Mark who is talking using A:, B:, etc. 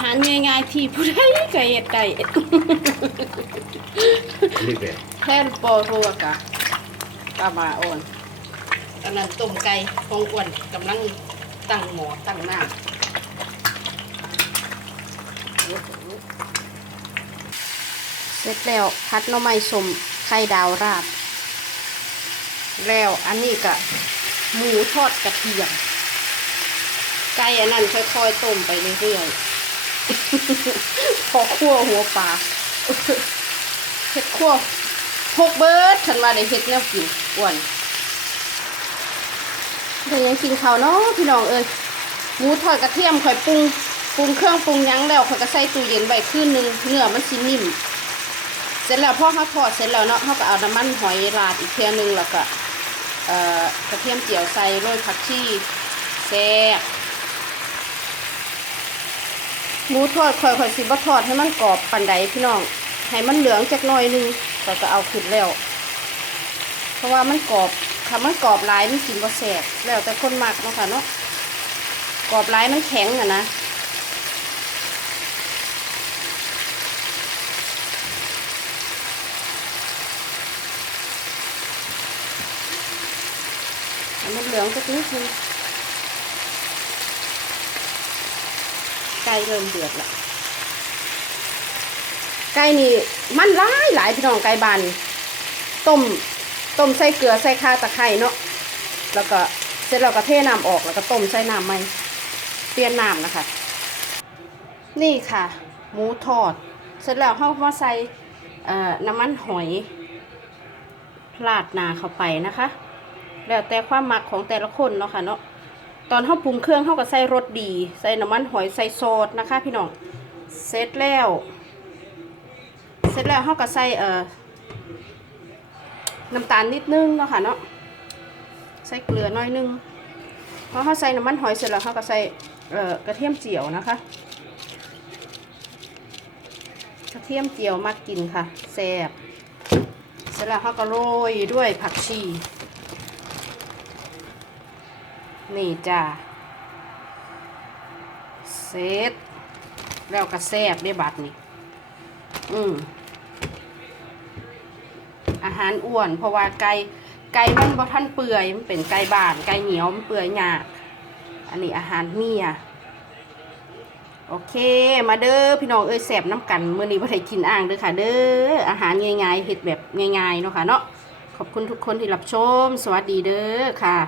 A: หารง่ายๆที่ผู้ใดก็เฮ็ดได้
B: นี่เป็น
A: แค่ปอรัวกะปลามาอ่อนอันนั้นต้มไก่ของอ้วนกำลังตั้งหม้อตั้งน้ำเสร็จแล้วพัดหน่อไม้สมไข่ดาวราดแล้วอันนี้ก็หมูทอดกระเทียมไก่อันนั้นค่อยๆต้มไปเรื่อยๆ พอคั่วหัวปลาเฮ็ดคั่วพกเบิร์ดฉันว่าได้เฮ็ดแนวกินอ้วนเดี๋ยวยังกินข้าวเนาะพี่น้องเอ้ยหมูทอดกระเทียมข่อยปรุงปรุงเครื่องปรุงยั้งแล้วข่อยก็ใส่ตู้เย็นไว้คืนนึงเนื้อมันสินิ่มเสร็จแล้วพอเขาทอดเสร็จแล้วเนาะเขาก็เอาน้ำมันหอยราดอีกเทียนึงแล้วก็กระเทียมเจียวใส่โรยผักชีแซ่บ หมูทอดข่อยข่อยสิบ่ทอดให้มันกรอบปานใดพี่น้องให้มันเหลืองจักหน่อยหนึงก็จะเอาขึ้นแล้ว เพราะว่ามันกรอบถ้ามันกรอบหลายมันกินบ่แซ่บแล้วแต่คนมักเนาะค่ะเนาะกรอบหลายมันแข็งอะนะให้มันเหลืองสักนิดนึง ไก่เริ่มเดือดละไก่นี่มันหลายหลายพี่น้องไก่บานต้มต้มใส่เกลือใส่ข่าตะไคร้เนาะแล้วก็เสร็จแล้วก็เทน้ำออกแล้วก็ต้มใส่น้ำใหม่เปลี่ยนน้ำนะคะ นี่ค่ะ หมูทอด เสร็จแล้วเขามาใส่น้ำมันหอยราดนาเข้าไปนะคะ แล้วแต่ความหมักของแต่ละคนเนาะค่ะเนาะ ตอนเขาปรุงเครื่องเขาก็ใส่รสดี ใส่น้ำมันหอยใส่ซอสนะคะ พี่น้องเสร็จแล้ว เสร็จแล้วเขาก็ใส่เอ่อน้ำตาลนิดนึงเนาะค่ะเนาะใส่เกลือน้อยนึงพอเขาใส่น้ำมันหอยเสร็จแล้วเขาก็ใส่เอ่อกระเทียมเจียวนะคะ กระเทียมเจียวมากกินค่ะแซ่บเสร็จแล้วเขาก็โรยด้วยผักชี นี่จ้าเซตแล้วก็แซบได้บัดนี่อืมอาหารอ้วน เพราะว่าไก่ไก่มันบ่ท่านเปื่อยมันเป็นไก่บ้านไก่เหนียวมันเปื่อยยากอันนี้อาหารเมียโอเค มาเด้อพี่น้องเอ้ยแสบน้ำกันเมื้อนี้บ่ได้กินอ่างเด้อค่ะ เด้ออาหารง่ายๆเฮ็ดแบบง่ายๆเนาะค่ะเนาะขอบคุณทุกคนที่รับชม สวัสดีเด้อค่ะ